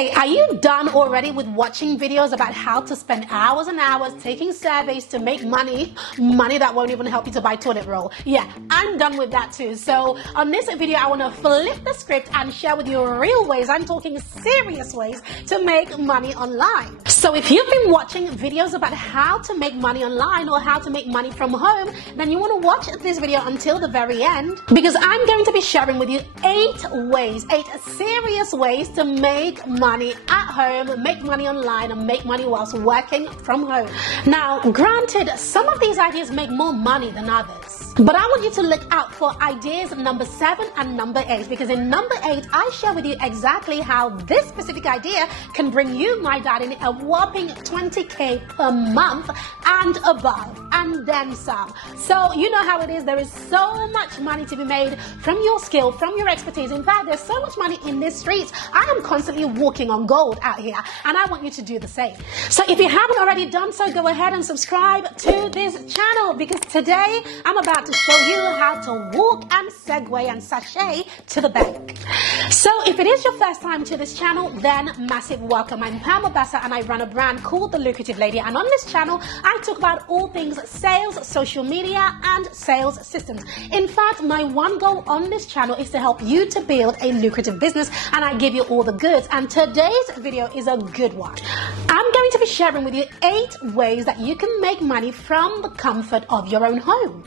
Hey, are you done already with watching videos about how to spend hours and hours taking surveys to make money that won't even help you to buy toilet roll? Yeah, I'm done with that too. So on this video, I want to flip the script and share with you real ways, I'm talking serious ways, to make money online. So if you've been watching videos about how to make money online or how to make money from home, then you want to watch this video until the very end, because I'm going to be sharing with you 8 serious ways to make money at home, make money online, and make money whilst working from home. Now, granted, some of these ideas make more money than others, but I want you to look out for ideas number 7 and number 8, because in number 8, I share with you exactly how this specific idea can bring you, my darling, a whopping 20K per month and above, and then some. So you know how it is. There is so much money to be made from your skill, from your expertise. In fact, there's so much money in these streets. I am constantly walking on gold out here, and I want you to do the same. So if you haven't already done so, go ahead and subscribe to this channel, because today I'm about to show you how to walk and segue and sashay to the bank. So if it is your first time to this channel, then massive welcome. I'm Pam Obasa, and I run a brand called The Lucrative Lady, and on this channel I talk about all things sales, social media, and sales systems. In fact, my one goal on this channel is to help you to build a lucrative business, and I give you all the goods, and today's video is a good one. I'm going to be sharing with you 8 ways that you can make money from the comfort of your own home.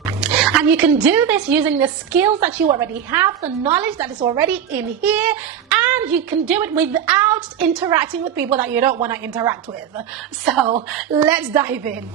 And you can do this using the skills that you already have, the knowledge that is already in here, and you can do it without interacting with people that you don't want to interact with. So let's dive in.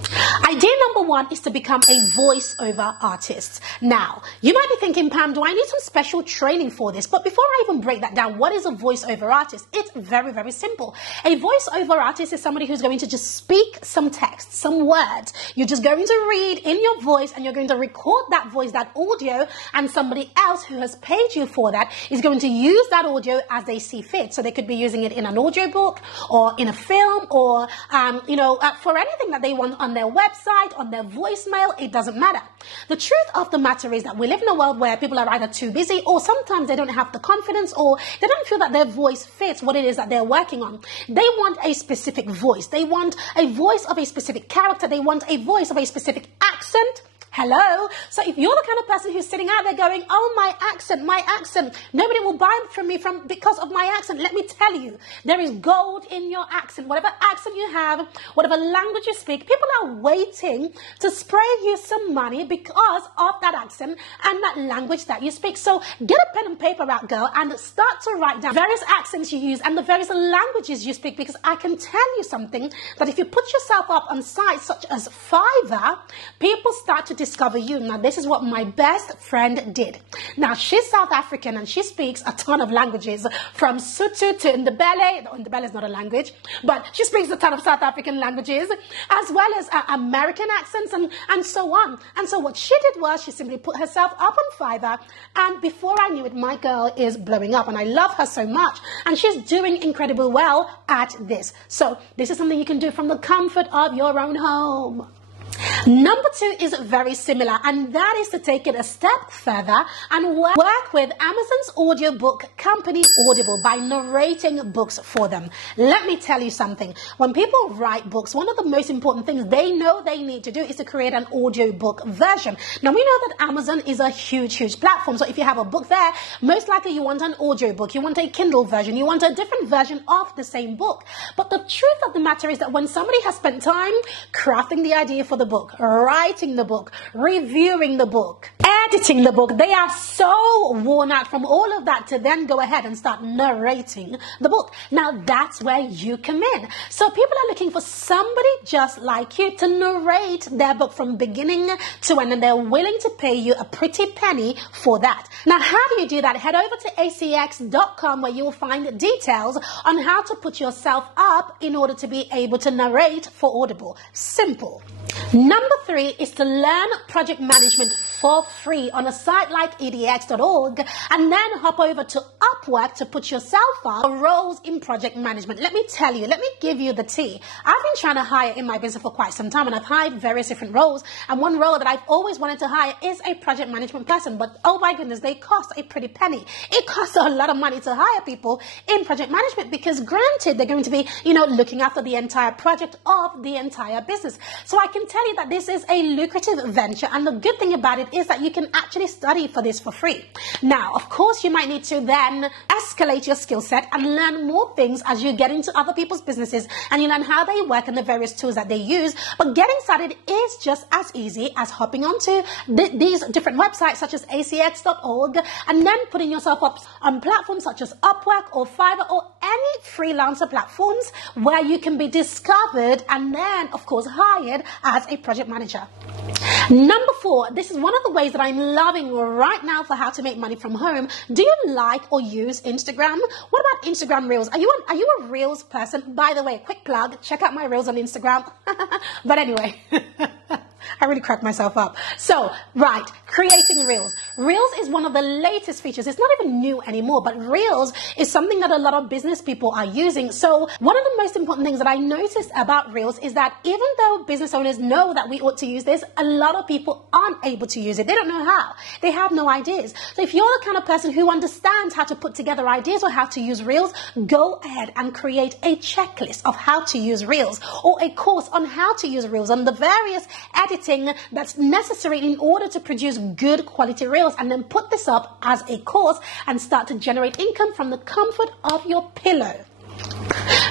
Idea number 1 is to become a voiceover artist. Now, you might be thinking, Pam, do I need some special training for this? But before I even break that down, what is a voiceover artist? It's very, very simple. A voiceover artist is somebody who's going to just speak some text, some words. You're just going to read in your voice, and you're going to record that voice, that audio, and somebody else who has paid you for that is going to use that audio as they see fit. So they could be using it in an audiobook or in a film, or for anything that they want on their website, on their voicemail. It doesn't matter. The truth of the matter is that we live in a world where people are either too busy, or sometimes they don't have the confidence, or they don't feel that their voice fits what it is that they're working on. They want a specific voice. They want a voice of a specific character. They want a voice of a specific accent. Hello. So if you're the kind of person who's sitting out there going, oh, my accent, nobody will buy from me because of my accent. Let me tell you, there is gold in your accent. Whatever accent you have, whatever language you speak, people are waiting to spray you some money because of that accent and that language that you speak. So get a pen and paper out, girl, and start to write down various accents you use and the various languages you speak, because I can tell you something, that if you put yourself up on sites such as Fiverr, people start to discover you. Now, this is what my best friend did. Now, she's South African and she speaks a ton of languages, from Sotho to Ndebele. Ndebele is not a language, but she speaks a ton of South African languages, as well as American accents and so on. And so what she did was she simply put herself up on Fiverr, and before I knew it, my girl is blowing up, and I love her so much, and she's doing incredibly well at this. So this is something you can do from the comfort of your own home. Number 2 is very similar, and that is to take it a step further and work with Amazon's audiobook company Audible by narrating books for them. Let me tell you something. When people write books, one of the most important things they know they need to do is to create an audiobook version. Now, we know that Amazon is a huge platform. So if you have a book there, most likely you want an audiobook, you want a Kindle version, you want a different version of the same book. But the truth of the matter is that when somebody has spent time crafting the idea for the book, writing the book, reviewing the book, editing the book, they are so worn out from all of that to then go ahead and start narrating the book. Now, that's where you come in. So people are looking for somebody just like you to narrate their book from beginning to end, and they're willing to pay you a pretty penny for that. Now, how do you do that? Head over to acx.com, where you'll find details on how to put yourself up in order to be able to narrate for Audible. Simple. Number 3 is to learn project management for free on a site like edx.org and then hop over to Upwork to put yourself up for roles in project management. Let me tell you, let me give you the tea. I've been trying to hire in my business for quite some time, and I've hired various different roles, and one role that I've always wanted to hire is a project management person, but oh my goodness, they cost a pretty penny. It costs a lot of money to hire people in project management because granted, they're going to be, looking after the entire project of the entire business. So I can tell you that this is a lucrative venture, and the good thing about it is that you can actually study for this for free. Now, of course, you might need to then escalate your skill set and learn more things as you get into other people's businesses and you learn how they work and the various tools that they use. But getting started is just as easy as hopping onto these different websites such as acx.org and then putting yourself up on platforms such as Upwork or Fiverr or any freelancer platforms where you can be discovered and then, of course, hired as a project manager. Number 4, this is one of the ways that I'm loving right now for how to make money from home. Do you like or use Instagram? What about Instagram Reels? Are you a Reels person? By the way, quick plug, check out my Reels on Instagram. But anyway, I really cracked myself up. So, right, creating Reels. Reels is one of the latest features. It's not even new anymore, but Reels is something that a lot of business people are using. So, one of the most important things that I noticed about Reels is that even though business owners know that we ought to use this, a lot of people aren't able to use it. They don't know how. They have no ideas. So, if you're the kind of person who understands how to put together ideas or how to use Reels, go ahead and create a checklist of how to use Reels or a course on how to use Reels and the various editing that's necessary in order to produce good quality Reels, and then put this up as a course and start to generate income from the comfort of your pillow.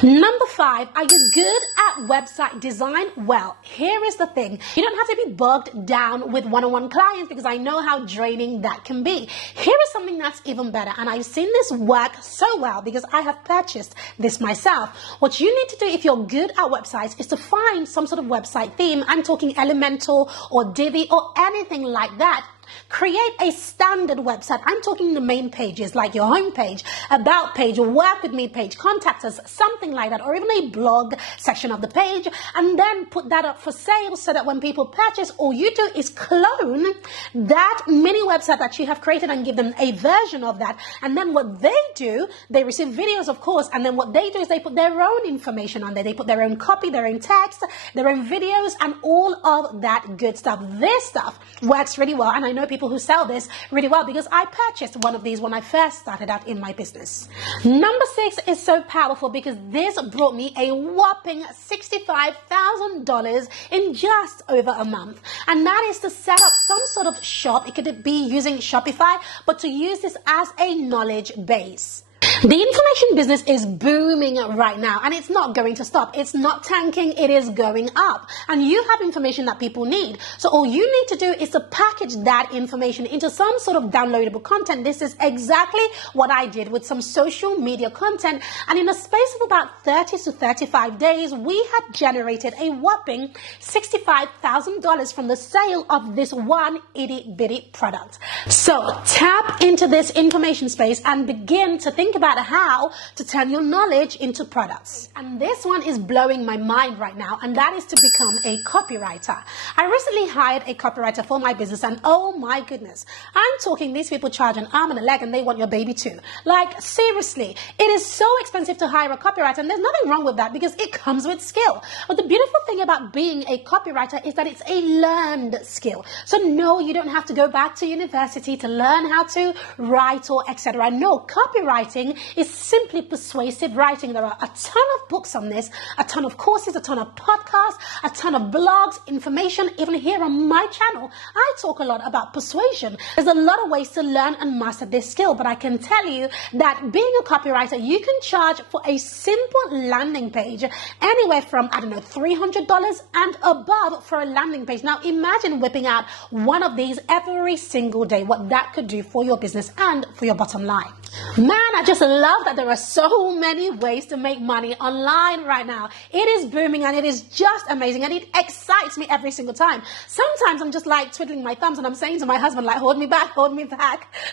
Number 5, are you good at website design? Well, here is the thing. You don't have to be bogged down with one-on-one clients because I know how draining that can be. Here is something that's even better, and I've seen this work so well because I have purchased this myself. What you need to do if you're good at websites is to find some sort of website theme. I'm talking Elemental or Divi or anything like that. Create a standard website. I'm talking the main pages like your home page, about page, work with me page, contact us, something like that, or even a blog section of the page, and then put that up for sale so that when people purchase, all you do is clone that mini website that you have created and give them a version of that. And then what they do, they receive videos, of course, and then what they do is they put their own information on there. They put their own copy, their own text, their own videos, and all of that good stuff. This stuff works really well, and I know people who sell this really well because I purchased one of these when I first started out in my business. Number 6 is so powerful because this brought me a whopping $65,000 in just over a month. And that is to set up some sort of shop. It could be using Shopify, but to use this as a knowledge base. The information business is booming right now, and it's not going to stop. It's not tanking, it is going up. And you have information that people need. So all you need to do is to package that information into some sort of downloadable content. This is exactly what I did with some social media content. And in a space of about 30 to 35 days, we had generated a whopping $65,000 from the sale of this one itty bitty product. So tap into this information space and begin to think about how to turn your knowledge into products. And this one is blowing my mind right now, and that is to become a copywriter. I recently hired a copywriter for my business, and oh my goodness, I'm talking these people charge an arm and a leg and they want your baby too. Like, seriously, it is so expensive to hire a copywriter, and there's nothing wrong with that because it comes with skill. But the beautiful thing about being a copywriter is that it's a learned skill. So no, you don't have to go back to university to learn how to write or etc. No, copywriting is simply persuasive writing. There are a ton of books on this, a ton of courses, a ton of podcasts, a ton of blogs, information. Even here on my channel, I talk a lot about persuasion. There's a lot of ways to learn and master this skill, but I can tell you that being a copywriter, you can charge for a simple landing page anywhere from, I don't know, $300 and above for a landing page. Now imagine whipping out one of these every single day, what that could do for your business and for your bottom line. Man, I just love that there are so many ways to make money online right now. It is booming and it is just amazing, and it excites me every single time. Sometimes I'm just like twiddling my thumbs and I'm saying to my husband, like, hold me back,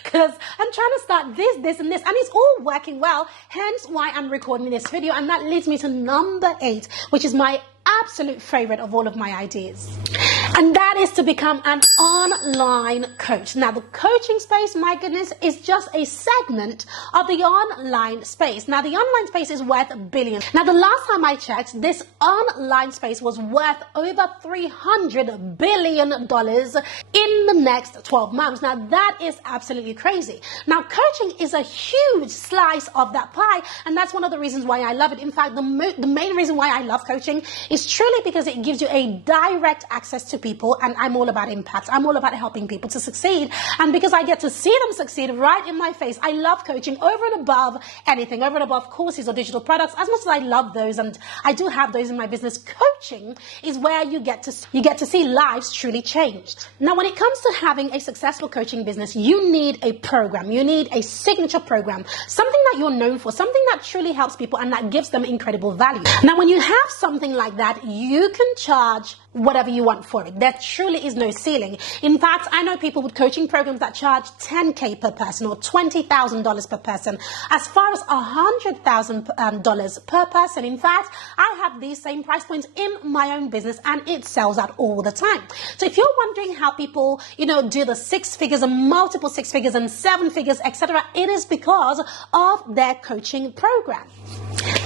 because I'm trying to start this and this, and it's all working well, hence why I'm recording this video. And that leads me to number 8, which is my absolute favorite of all of my ideas. And that is to become an online coach. Now, the coaching space, my goodness, is just a segment of the online space. Now, the online space is worth billions. Now, the last time I checked, this online space was worth over $300 billion in the next 12 months. Now, that is absolutely crazy. Now, coaching is a huge slice of that pie, and that's one of the reasons why I love it. In fact, the main reason why I love coaching is truly because it gives you a direct access to people, and I'm all about impact. I'm all about helping people to succeed, and because I get to see them succeed right in my face, I love coaching over and above anything, over and above courses or digital products. As much as I love those, and I do have those in my business, coaching is where you get to see lives truly changed. Now, when it comes to having a successful coaching business, you need a program. You need a signature program, something that you're known for, something that truly helps people and that gives them incredible value. Now, when you have something like that, you can charge whatever you want for it. There truly is no ceiling. In fact, I know people with coaching programs that charge $10,000 per person or $20,000 per person, as far as $100,000 per person. In fact, I have these same price points in my own business, and it sells out all the time. So if you're wondering how people, do the 6 figures and multiple 6 figures and 7 figures, etc., it is because of their coaching program.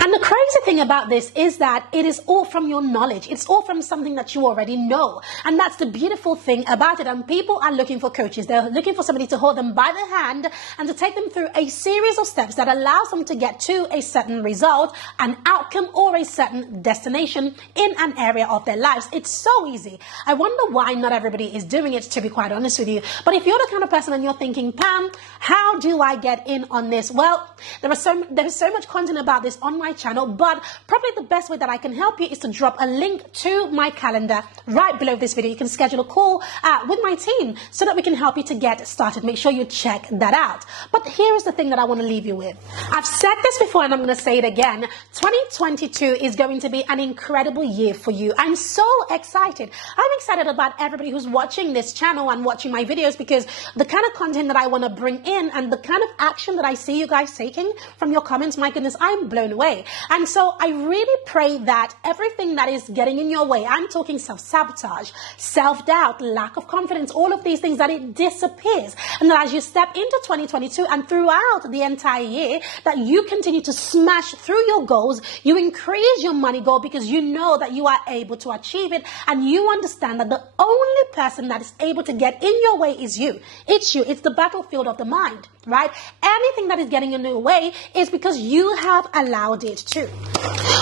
And the crazy thing about this is that it is all from your knowledge. It's all from something that you already know. And that's the beautiful thing about it. And people are looking for coaches. They're looking for somebody to hold them by the hand and to take them through a series of steps that allows them to get to a certain result, an outcome, or a certain destination in an area of their lives. It's so easy. I wonder why not everybody is doing it, to be quite honest with you. But if you're the kind of person and you're thinking, Pam, how do I get in on this? Well, there is so much content about this on my channel, but probably the best way that I can help you is to drop a link to my calendar right below this video. You can schedule a call with my team so that we can help you to get started. Make sure you check that out. But here is the thing that I want to leave you with. I've said this before and I'm going to say it again. 2022 is going to be an incredible year for you. I'm so excited. I'm excited about everybody who's watching this channel and watching my videos, because the kind of content that I want to bring in and the kind of action that I see you guys taking from your comments, my goodness, I'm blown away. And so I really pray that everything that is getting in your way, I'm talking self-sabotage, self-doubt, lack of confidence, all of these things, that it disappears. And that as you step into 2022 and throughout the entire year, that you continue to smash through your goals, you increase your money goal because you know that you are able to achieve it, and you understand that the only person that is able to get in your way is you. It's you. It's the battlefield of the mind, right? Anything that is getting in your way is because you have allowed it to.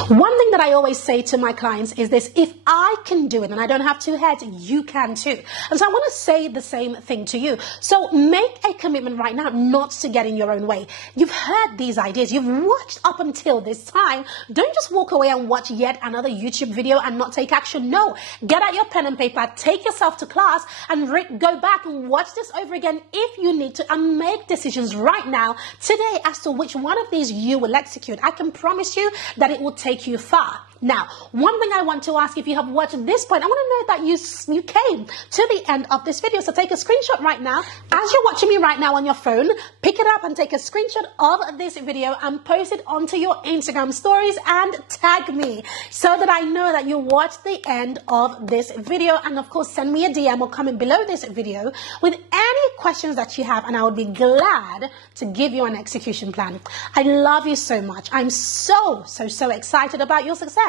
One thing that I always say to my clients is this: if I can do it and I don't have 2 heads, you can too. And so I want to say the same thing to you. So make a commitment right now not to get in your own way. You've heard these ideas. You've watched up until this time. Don't just walk away and watch yet another YouTube video and not take action. No, get out your pen and paper, take yourself to class, and go back and watch this over again if you need to, and make decisions right now, today, as to which one of these you will execute. I can promise you that it will take you far. Now, one thing I want to ask, if you have watched this point, I want to know that you came to the end of this video. So take a screenshot right now. As you're watching me right now on your phone, pick it up and take a screenshot of this video and post it onto your Instagram stories and tag me so that I know that you watched the end of this video. And of course, send me a DM or comment below this video with any questions that you have, and I would be glad to give you an execution plan. I love you so much. I'm so excited about your success.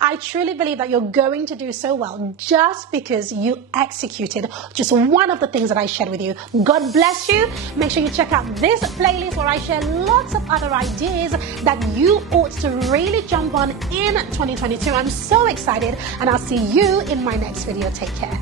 I truly believe that you're going to do so well just because you executed just one of the things that I shared with you. God bless you. Make sure you check out this playlist where I share lots of other ideas that you ought to really jump on in 2022. I'm so excited, and I'll see you in my next video. Take care.